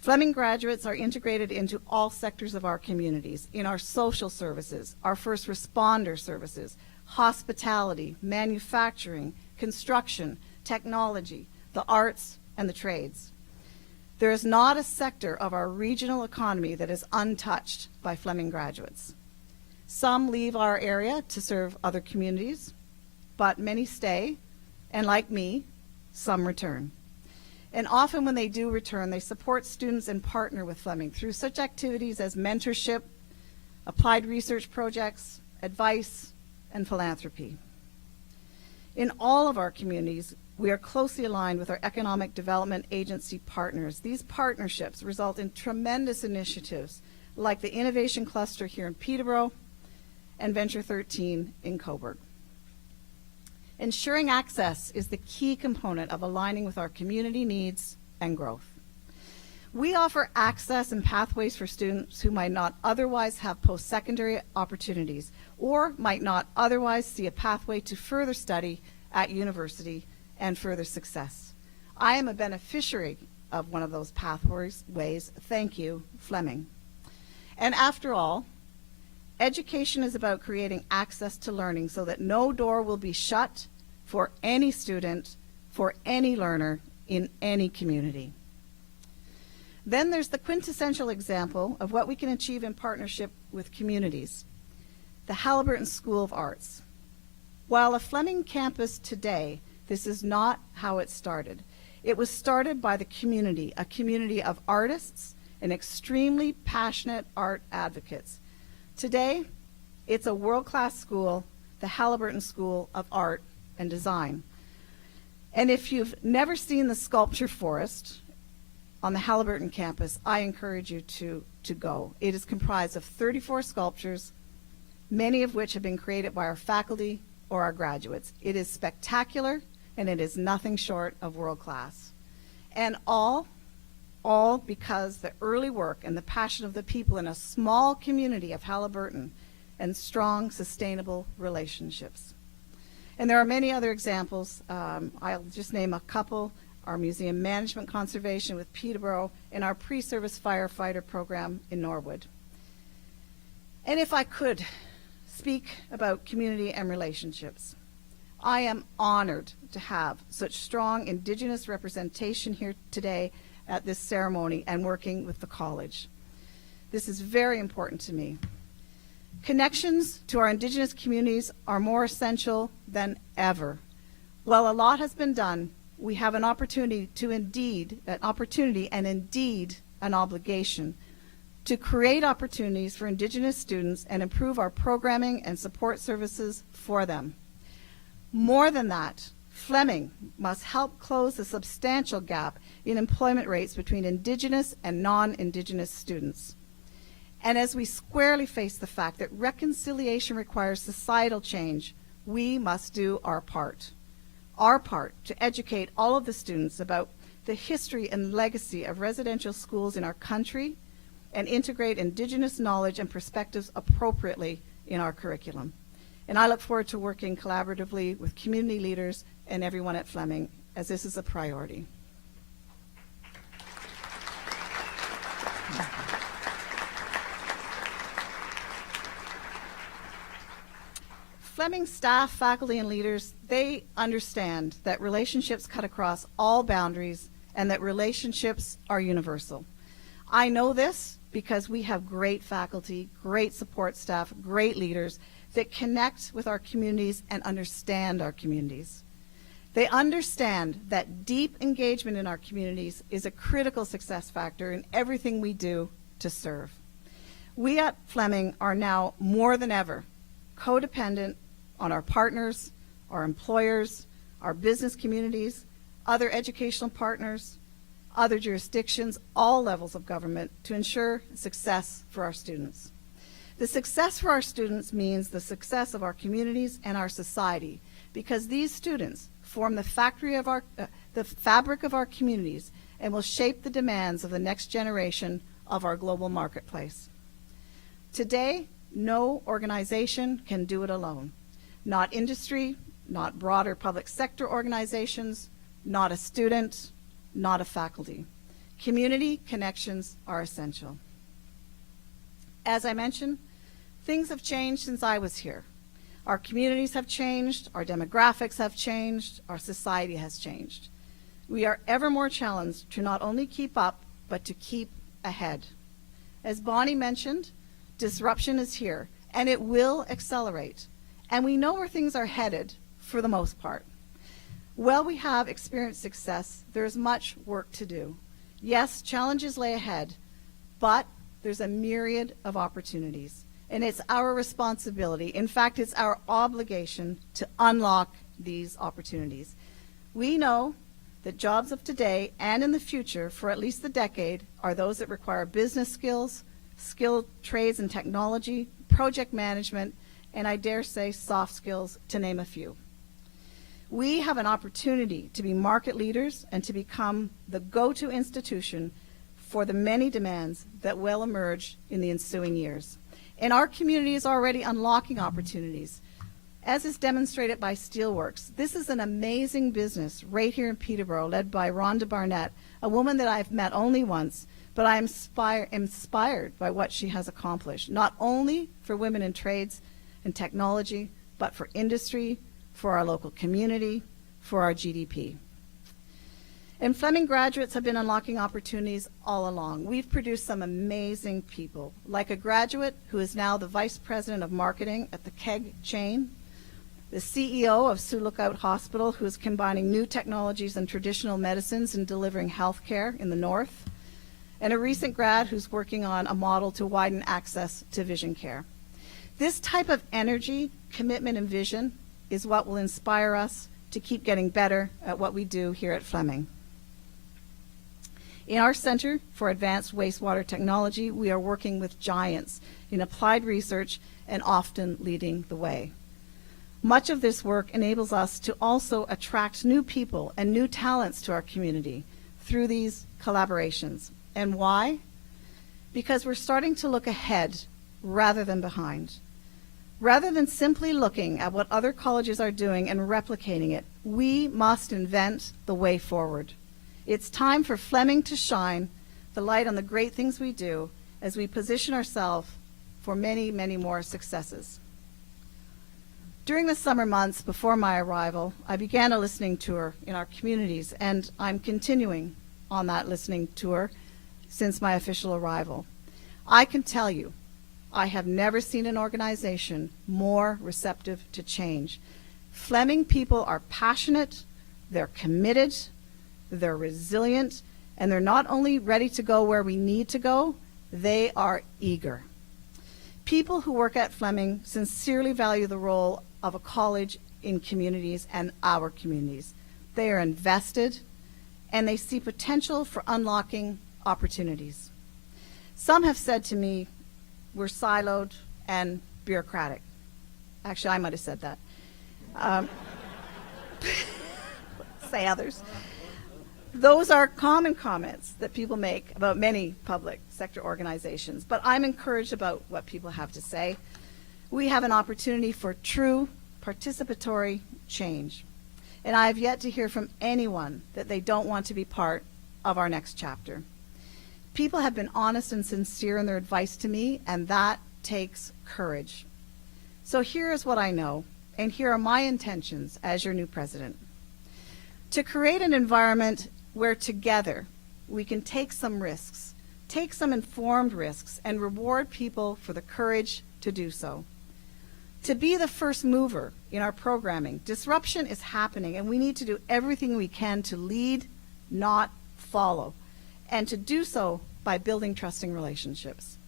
Fleming graduates are integrated into all sectors of our communities, in our social services, our first responder services, hospitality, manufacturing, construction, technology, the arts, and the trades. There is not a sector of our regional economy that is untouched by Fleming graduates. Some leave our area to serve other communities, but many stay, and like me, some return. And often when they do return, they support students and partner with Fleming through such activities as mentorship, applied research projects, advice, and philanthropy. In all of our communities, we are closely aligned with our economic development agency partners. These partnerships result in tremendous initiatives like the Innovation Cluster here in Peterborough and Venture 13 in Cobourg. Ensuring access is the key component of aligning with our community needs and growth. We offer access and pathways for students who might not otherwise have post-secondary opportunities or might not otherwise see a pathway to further study at university and further success. I am a beneficiary of one of those pathways. Thank you, Fleming. And after all, education is about creating access to learning so that no door will be shut for any student, for any learner in any community. Then there's the quintessential example of what we can achieve in partnership with communities, the Halliburton School of Arts. While a Fleming campus today, this is not how it started. It was started by the community, a community of artists and extremely passionate art advocates. Today, it's a world-class school, the Halliburton School of Art and Design. And if you've never seen the sculpture forest on the Halliburton campus, I encourage you to go. It is comprised of 34 sculptures, many of which have been created by our faculty or our graduates. It is spectacular, and it is nothing short of world-class. And all because the early work and the passion of the people in a small community of Halliburton and strong, sustainable relationships. And there are many other examples. I'll just name a couple. our museum management conservation with Peterborough, and our pre-service firefighter program in Norwood. And if I could speak about community and relationships, I am honored to have such strong Indigenous representation here today at this ceremony and working with the college. This is very important to me. Connections to our Indigenous communities are more essential than ever. While a lot has been done, we have an opportunity and indeed an obligation to create opportunities for Indigenous students and improve our programming and support services for them. More than that, Fleming must help close the substantial gap in employment rates between Indigenous and non-Indigenous students. And as we squarely face the fact that reconciliation requires societal change, we must do our part to educate all of the students about the history and legacy of residential schools in our country and integrate Indigenous knowledge and perspectives appropriately in our curriculum. And I look forward to working collaboratively with community leaders and everyone at Fleming, as this is a priority. Fleming staff, faculty, and leaders, they understand that relationships cut across all boundaries and that relationships are universal. I know this because we have great faculty, great support staff, great leaders that connect with our communities and understand our communities. They understand that deep engagement in our communities is a critical success factor in everything we do to serve. We at Fleming are now more than ever codependent on our partners, our employers, our business communities, other educational partners, other jurisdictions, all levels of government to ensure success for our students. The success for our students means the success of our communities and our society, because these students form the fabric of our communities and will shape the demands of the next generation of our global marketplace. Today, no organization can do it alone. Not industry, not broader public sector organizations, not a student, not a faculty. Community connections are essential. As I mentioned, things have changed since I was here. Our communities have changed, our demographics have changed, our society has changed. We are ever more challenged to not only keep up, but to keep ahead. As Bonnie mentioned, disruption is here, and it will accelerate. And we know where things are headed for the most part. While we have experienced success, there is much work to do. Yes, challenges lay ahead, but there's a myriad of opportunities. And it's our responsibility, in fact, it's our obligation to unlock these opportunities. We know that jobs of today and in the future, for at least the decade, are those that require business skills, skilled trades and technology, project management, and I dare say soft skills, to name a few. We have an opportunity to be market leaders and to become the go-to institution for the many demands that will emerge in the ensuing years. And our community is already unlocking opportunities. As is demonstrated by Steelworks, this is an amazing business right here in Peterborough, led by Rhonda Barnett, a woman that I've met only once, but I am inspired by what she has accomplished, not only for women in trades and technology, but for industry, for our local community, for our GDP. And Fleming graduates have been unlocking opportunities all along. We've produced some amazing people, like a graduate who is now the Vice President of Marketing at the Keg chain, the CEO of Sioux Lookout Hospital, who is combining new technologies and traditional medicines and delivering health care in the north, and a recent grad who's working on a model to widen access to vision care. This type of energy, commitment, and vision is what will inspire us to keep getting better at what we do here at Fleming. In our Center for Advanced Wastewater Technology, we are working with giants in applied research and often leading the way. Much of this work enables us to also attract new people and new talents to our community through these collaborations. And why? Because we're starting to look ahead rather than behind. Rather than simply looking at what other colleges are doing and replicating it, we must invent the way forward. It's time for Fleming to shine the light on the great things we do as we position ourselves for many, many more successes. During the summer months before my arrival, I began a listening tour in our communities, and I'm continuing on that listening tour since my official arrival. I can tell you, I have never seen an organization more receptive to change. Fleming people are passionate, they're committed, they're resilient, and they're not only ready to go where we need to go, they are eager. People who work at Fleming sincerely value the role of a college in communities and our communities. They are invested, and they see potential for unlocking opportunities. Some have said to me, we're siloed and bureaucratic. Actually, I might have said that. Say others. Those are common comments that people make about many public sector organizations, but I'm encouraged about what people have to say. We have an opportunity for true participatory change, and I have yet to hear from anyone that they don't want to be part of our next chapter. People have been honest and sincere in their advice to me, and that takes courage. So here is what I know, and here are my intentions as your new president. To create an environment where together we can take some risks, take some informed risks, and reward people for the courage to do so. To be the first mover in our programming. Disruption is happening, and we need to do everything we can to lead, not follow, and to do so by building trusting relationships.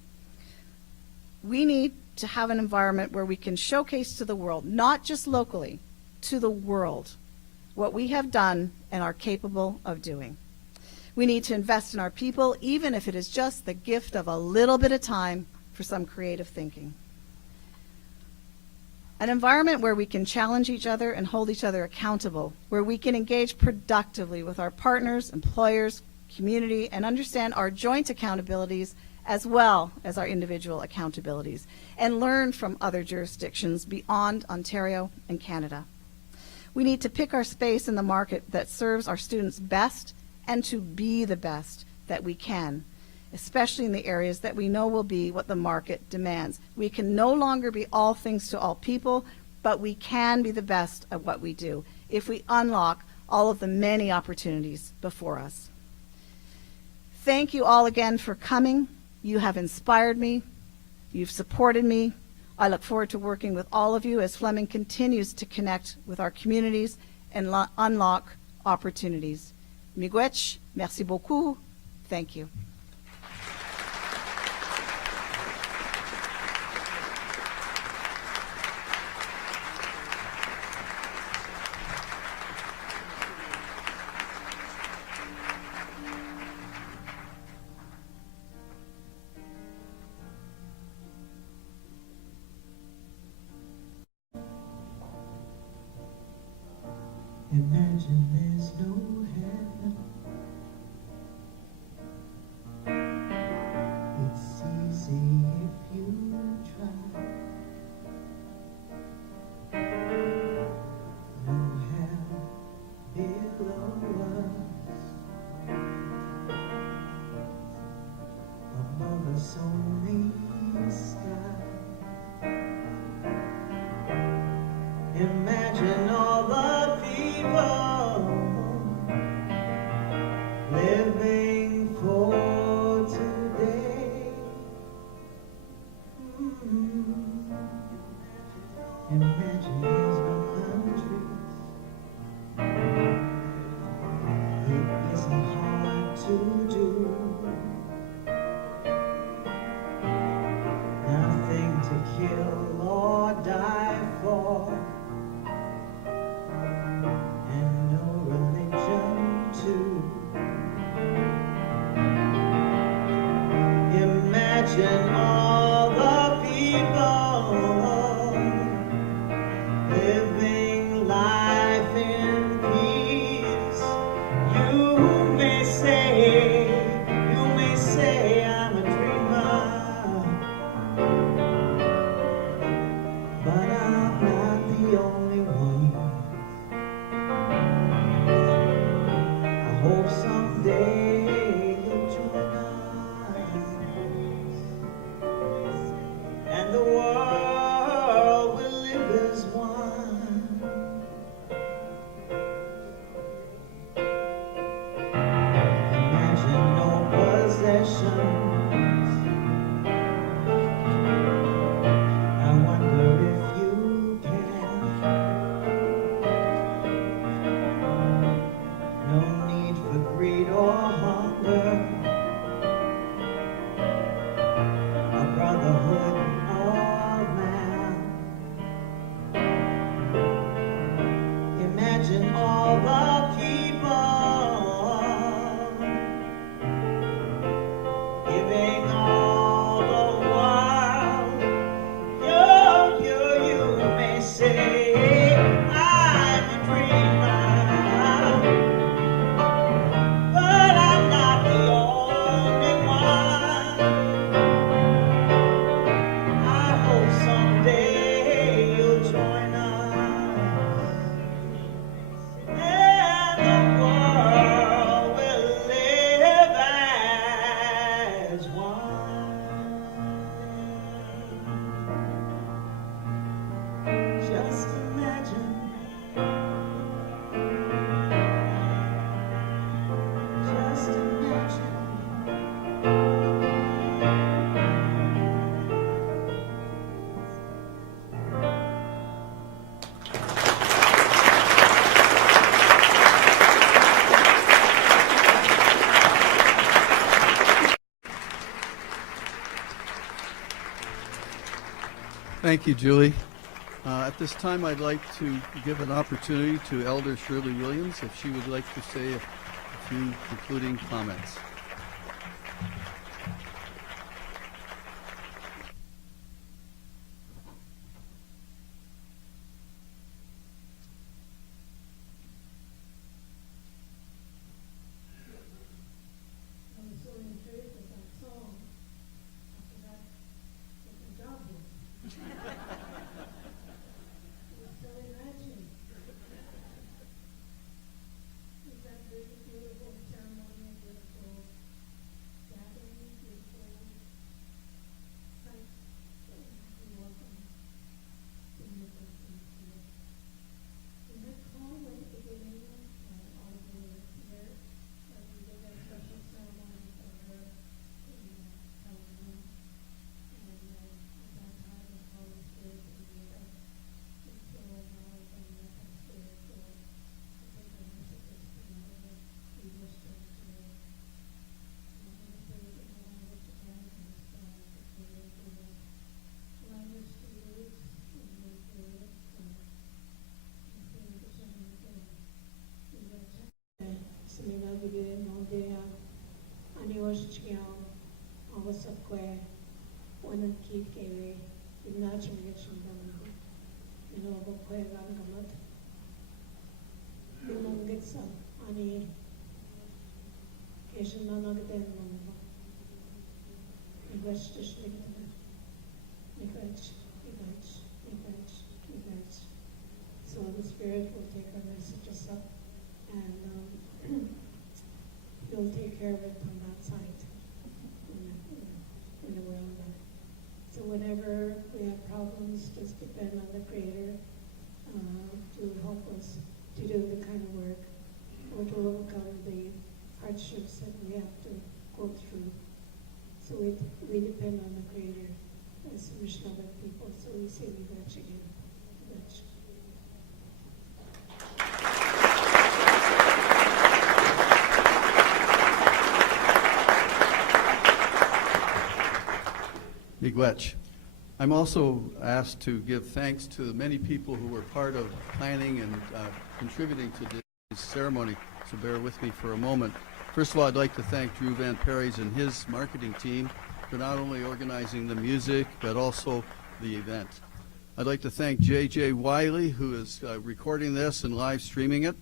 We need to have an environment where we can showcase to the world, not just locally, to the world, what we have done and are capable of doing. We need to invest in our people, even if it is just the gift of a little bit of time for some creative thinking. An environment where we can challenge each other and hold each other accountable, where we can engage productively with our partners, employers, community, and understand our joint accountabilities as well as our individual accountabilities, and learn from other jurisdictions beyond Ontario and Canada. We need to pick our space in the market that serves our students best and to be the best that we can, especially in the areas that we know will be what the market demands. We can no longer be all things to all people, but we can be the best at what we do if we unlock all of the many opportunities before us. Thank you all again for coming. You have inspired me. You've supported me. I look forward to working with all of you as Fleming continues to connect with our communities and unlock opportunities. Miigwech, merci beaucoup. Thank you. Imagine there's no heaven. It's easy if you try. No hell below us. Above us only sky. Imagine all the people living for today. Imagine there's no countries. It isn't hard to do. for hunger, a brotherhood of man. Imagine all the people giving all the world. You may say I'm a dreamer, but I'm not the only one. I hope someday you'll join us, and the world will live as one. Just imagine, just imagine. Thank you, Julie. At this time, I'd like to give an opportunity to Elder Shirley Williams if she would like to say a few concluding comments. I was so intrigued with that song. After that, get my job here. It was so enriching. It was that beautiful ceremony, a beautiful gathering, beautiful sight. We welcome to meet us here. In that call at the beginning, all of you were here. We did a special ceremony for her in Adamson, and at that time the Holy Spirit was with us. And so now we're going to let our Spirit go to take our messages to whatever we wish them to. I'm going to say it in the language again, and it's the Creator gave us language to use, and we created it, so I'm saying it again. Semina gibi Mondeya Aniwashchiao Awasakwe Wanan Keep Gay Imnachum Yachindam Minobo Kwegan Gamat Imongitsa Ani Keshananagaden Mamba Nigash Tishlikta Nigach. So the Spirit will take our messages up, and he'll take care of it on that side in the world. So whenever we have problems, just depend on the Creator to help us to do the kind of work or to overcome the hardships that we have to go through. So we depend on the Creator as Vishnava people. So we say Vivach again. Vivach. Miigwech. I'm also asked to give thanks to the many people who were part of planning and contributing to this ceremony, so bear with me for a moment. First of all, I'd like to thank Drew Van Perry's and his marketing team for not only organizing the music, but also the event. I'd like to thank J.J. Wiley, who is recording this and live streaming it,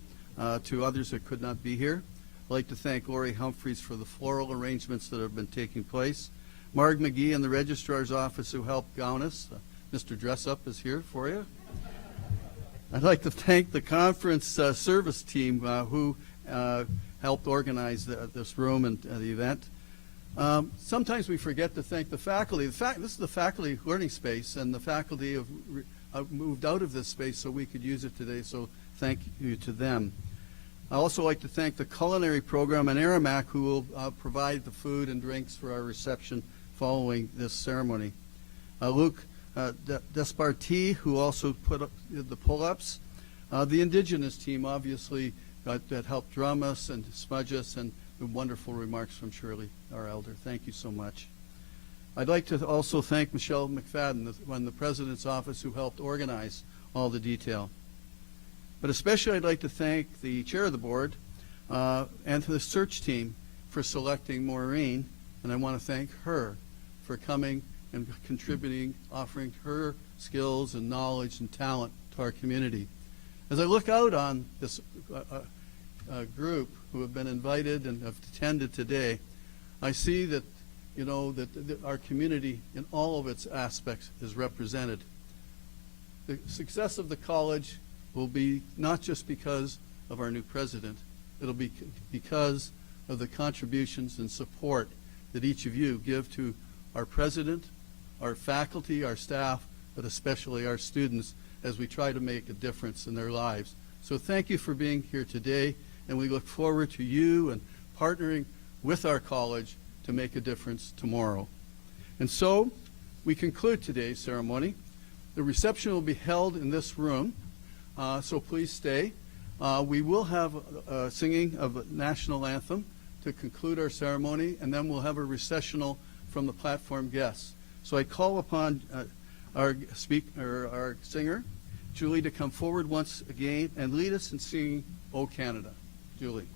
to others that could not be here. I'd like to thank Lori Humphreys for the floral arrangements that have been taking place. Marg McGee in the Registrar's Office who helped gown us. Mr. Dressup is here for you. I'd like to thank the conference service team who helped organize this room and the event. Sometimes we forget to thank the faculty. This is the faculty learning space, and the faculty have moved out of this space so we could use it today, so thank you to them. I'd also like to thank the culinary program and Aramac, who will provide the food and drinks for our reception following this ceremony. Luke Despartie, who also put up the pull-ups. The Indigenous team, obviously, that helped drum us and smudge us and the wonderful remarks from Shirley, our elder. Thank you so much. I'd like to also thank Michelle McFadden from the President's Office, who helped organize all the detail. But especially I'd like to thank the chair of the board and to the search team for selecting Maureen, and I want to thank her for coming and contributing, offering her skills and knowledge and talent to our community. As I look out on this group who have been invited and have attended today, I see that, you know, that our community in all of its aspects is represented. The success of the college will be not just because of our new president, it'll be because of the contributions and support that each of you give to our president, our faculty, our staff, but especially our students as we try to make a difference in their lives. So thank you for being here today, and we look forward to you and partnering with our college to make a difference tomorrow. And so we conclude today's ceremony. The reception will be held in this room, so please stay. We will have singing of a national anthem to conclude our ceremony, and then we'll have a recessional from the platform guests. So I call upon our singer, Julie, to come forward once again and lead us in singing "O Canada." Julie.